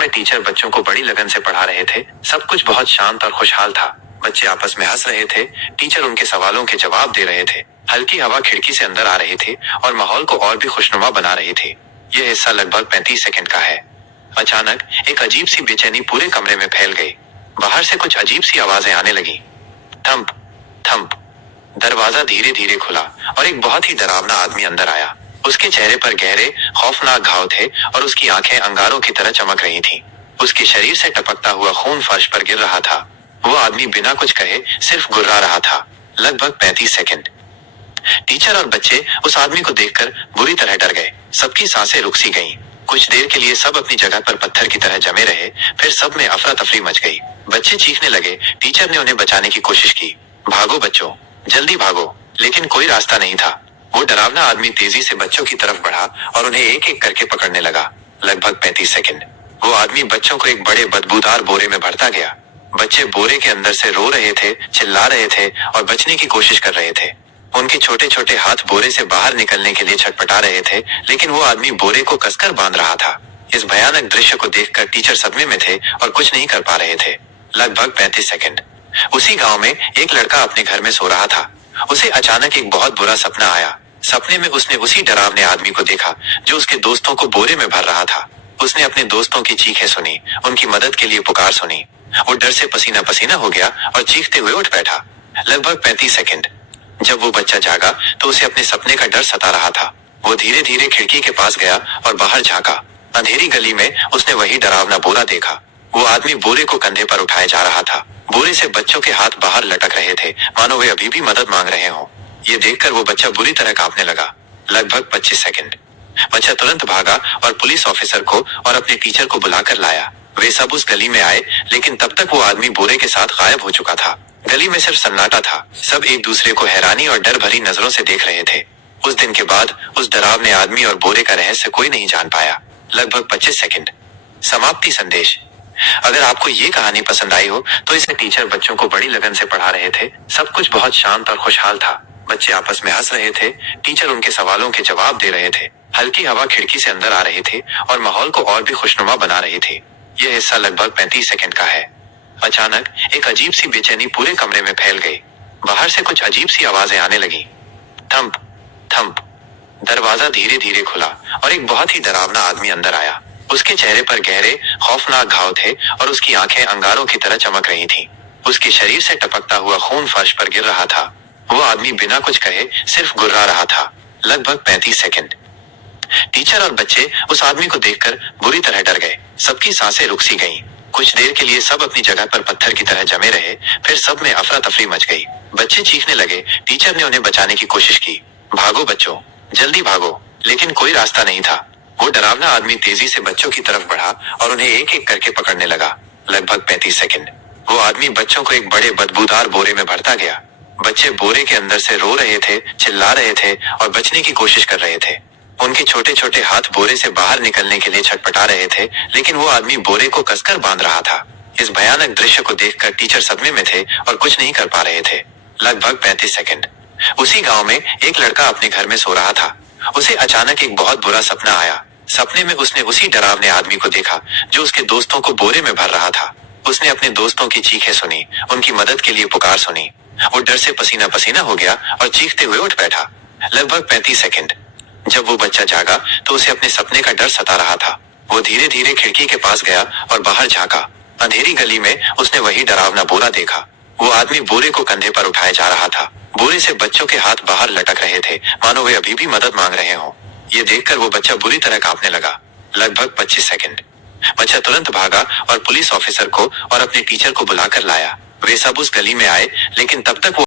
में टीचर बच्चों को बड़ी लगन से पढ़ा रहे थे। सब कुछ बहुत शांत और खुशहाल था। बच्चे आपस में हंस रहे थे। टीचर उनके सवालों के जवाब दे रहे थे। हल्की हवा खिड़की से अंदर आ रही थी और माहौल को और भी खुशनुमा बना रही थी। यह हिस्सा लगभग 35 सेकंड का है। अचानक एक अजीब सी बेचैनी पूरे कमरे में फैल गई। बाहर से कुछ अजीब सी आवाजें आने लगी। Thump thump. दरवाजा धीरे धीरे खुला और एक बहुत ही डरावना आदमी अंदर आया। उसके चेहरे पर गहरे खौफनाक घाव थे और उसकी आंखें अंगारों की तरह चमक रही थीं। उसके शरीर से टपकता हुआ खून फर्श पर गिर रहा था। वो आदमी बिना कुछ कहे सिर्फ गुर्रा रहा था। लगभग 35 सेकंड। टीचर और बच्चे उस आदमी को देखकर बुरी तरह डर गए। सबकी सांसें रुक सी गईं। कुछ देर के लिए सब अपनी जगह पर पत्थर की तरह जमे रहे। फिर सब में अफरा तफरी मच गई। बच्चे चीखने लगे। टीचर ने उन्हें बचाने की कोशिश की। भागो बच्चों, जल्दी भागो। लेकिन कोई रास्ता नहीं था। वो डरावना आदमी तेजी से बच्चों की तरफ बढ़ा और उन्हें एक एक करके पकड़ने लगा। लगभग 35 सेकंड। वो आदमी बच्चों को एक बड़े बदबूदार बोरे में भरता गया। बच्चे बोरे के अंदर से रो रहे थे, चिल्ला रहे थे और बचने की कोशिश कर रहे थे। उनके छोटे छोटे हाथ बोरे से बाहर निकलने के लिए छटपटा रहे थे, लेकिन वो आदमी बोरे को कसकर बांध रहा था। इस भयानक दृश्य को देखकर टीचर सदमे में थे और कुछ नहीं कर पा रहे थे। लगभग 35 सेकंड। उसी गांव में एक लड़का अपने घर में सो रहा था। उसे अचानक एक बहुत बुरा सपना आया। सपने में उसने उसी डरावने आदमी को देखा जो उसके दोस्तों को बोरे में भर रहा था। उसने अपने दोस्तों की चीखें सुनी, उनकी मदद के लिए पुकार सुनी। वो डर से पसीना पसीना हो गया और चीखते हुए उठ बैठा। लगभग 35 सेकंड। जब वो बच्चा जागा तो उसे अपने सपने का डर सता रहा था। वो धीरे धीरे खिड़की के पास गया और बाहर झांका। अंधेरी गली में उसने वही डरावना बोरा देखा। वो आदमी बोरे को कंधे पर उठाए जा रहा था। बोरे से बच्चों के हाथ बाहर लटक रहे थे, मानो वे अभी भी मदद मांग रहे हों। ये देखकर वो बच्चा बुरी तरह कांपने लगा। लगभग 25 सेकंड। बच्चा तुरंत भागा और पुलिस ऑफिसर को और अपने टीचर को बुलाकर लाया। वे सब उस गली में आए, लेकिन तब तक वो आदमी बोरे के साथ गायब हो चुका था। गली में सिर्फ सन्नाटा था। सब एक दूसरे को हैरानी और डर भरी नजरों से देख रहे थे। उस दिन के बाद उस डरावने आदमी और बोरे का रहस्य कोई नहीं जान पाया। लगभग 25 सेकंड। समाप्ति संदेश। अगर आपको ये कहानी पसंद आई हो तो इसे टीचर बच्चों को बड़ी लगन से पढ़ा रहे थे। सब कुछ बहुत शांत और खुशहाल था। बच्चे आपस में हंस रहे थे। टीचर उनके सवालों के जवाब दे रहे थे। हल्की हवा खिड़की से अंदर आ रही थी और माहौल को और भी खुशनुमा बना रही थी। यह हिस्सा लगभग 35 सेकंड का है। अचानक एक अजीब सी बेचैनी पूरे कमरे में फैल गई। बाहर से कुछ अजीब सी आवाजें आने लगी। Thump thump. दरवाजा धीरे धीरे खुला और एक बहुत ही डरावना आदमी अंदर आया। उसके चेहरे पर गहरे खौफनाक घाव थे और उसकी आंखें अंगारों की तरह चमक रही थीं। उसके शरीर से टपकता हुआ खून फर्श पर गिर रहा था। वो आदमी बिना कुछ कहे सिर्फ गुर्रा रहा था। लगभग 35 सेकंड। टीचर और बच्चे उस आदमी को देखकर बुरी तरह डर गए। सबकी सांसें रुक सी गईं। कुछ देर के लिए सब अपनी जगह पर पत्थर की तरह जमे रहे। फिर सब में अफरा तफरी मच गई। बच्चे चीखने लगे। टीचर ने उन्हें बचाने की कोशिश की। भागो बच्चों, जल्दी भागो। लेकिन कोई रास्ता नहीं था। वो डरावना आदमी तेजी से बच्चों की तरफ बढ़ा और उन्हें एक एक करके पकड़ने लगा। लगभग 35 सेकंड। वो आदमी बच्चों को एक बड़े बदबूदार बोरे में भरता गया। बच्चे बोरे के अंदर से रो रहे थे, चिल्ला रहे थे और बचने की कोशिश कर रहे थे। उनके छोटे छोटे हाथ बोरे से बाहर निकलने के लिए छटपटा रहे थे, लेकिन वो आदमी बोरे को कसकर बांध रहा था। इस भयानक दृश्य को देखकर टीचर सदमे में थे और कुछ नहीं कर पा रहे थे। लगभग 35 सेकंड। उसी गांव में एक लड़का अपने घर में सो रहा था। उसे अचानक एक बहुत बुरा सपना आया। सपने में उसने उसी डरावने आदमी को देखा जो उसके दोस्तों को बोरे में भर रहा था। उसने अपने दोस्तों की चीखें सुनी, उनकी मदद के लिए पुकार सुनी। वो डर से पसीना पसीना हो गया और चीखते हुए उठ बैठा। लगभग 35 सेकंड। जब वो बच्चा जागा तो उसे अपने सपने का डर सता रहा था। वो धीरे धीरे खिड़की के पास गया और बाहर झांका। अंधेरी गली में उसने वही डरावना बोरा देखा। वो आदमी बोरे को कंधे पर उठाए जा रहा था। बोरे से बच्चों के हाथ बाहर लटक रहे थे, मानो वे अभी भी मदद मांग रहे हों। ये देखकर वो बच्चा बुरी तरह कांपने लगा। लगभग 25 सेकंड। बच्चा तुरंत भागा और पुलिस ऑफिसर को और अपने टीचर को बुलाकर लाया। वे सब उस गली में आए, लेकिन तब तक वो